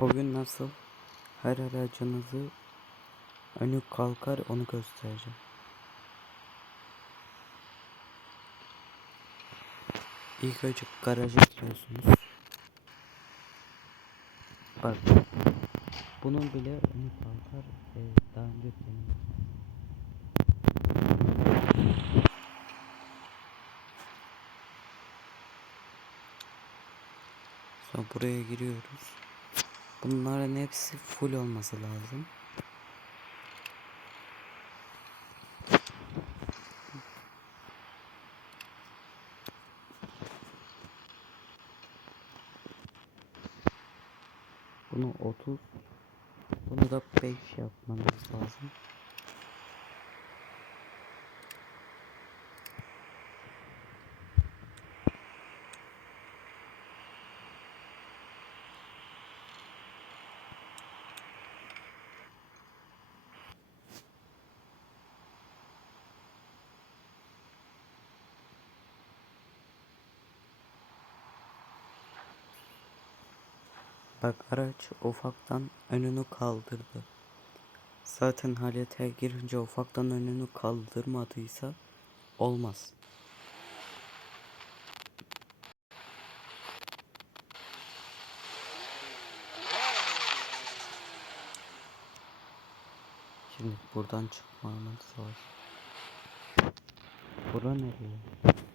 Bugün nasıl her aracınızı önü kalkar onu göstereceğim. İlk önce garaja giriyorsunuz. Bak. Bunun bile önü kalkar. Ee, daha önce denedim. Sonra buraya giriyoruz. Bunların hepsi full olması lazım. Bunu 30 bunu da 5 yapmanız lazım. Bak araç ufaktan önünü kaldırdı. Zaten halete girince ufaktan önünü kaldırmadıysa olmaz. Şimdi buradan çıkmamız lazım. Bura nereye?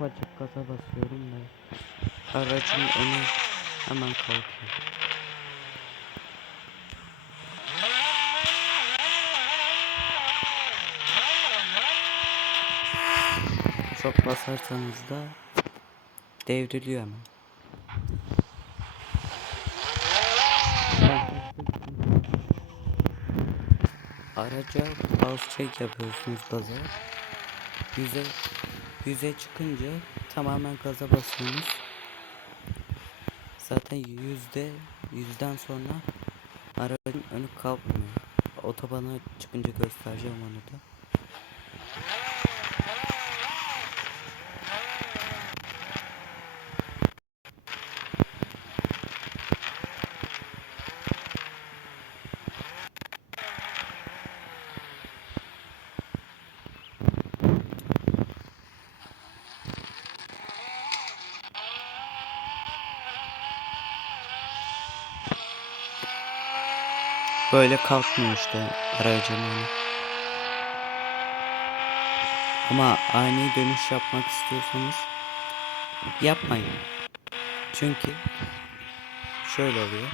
çok acık gaza basıyorum da aracın önü hemen kalkıyor. Çok basarsanız da devriliyor hemen. Araca bas çek yapıyorsunuz gaza. Güzel 100'e çıkınca tamamen gaza basıyorsunuz. Zaten yüzde yüzden sonra aracın önü kalkmıyor. Otobana çıkınca göstereceğim onu da. Böyle kalkmıyor işte aracın önü. Ama ani dönüş yapmak istiyorsanız yapmayın. Çünkü şöyle oluyor.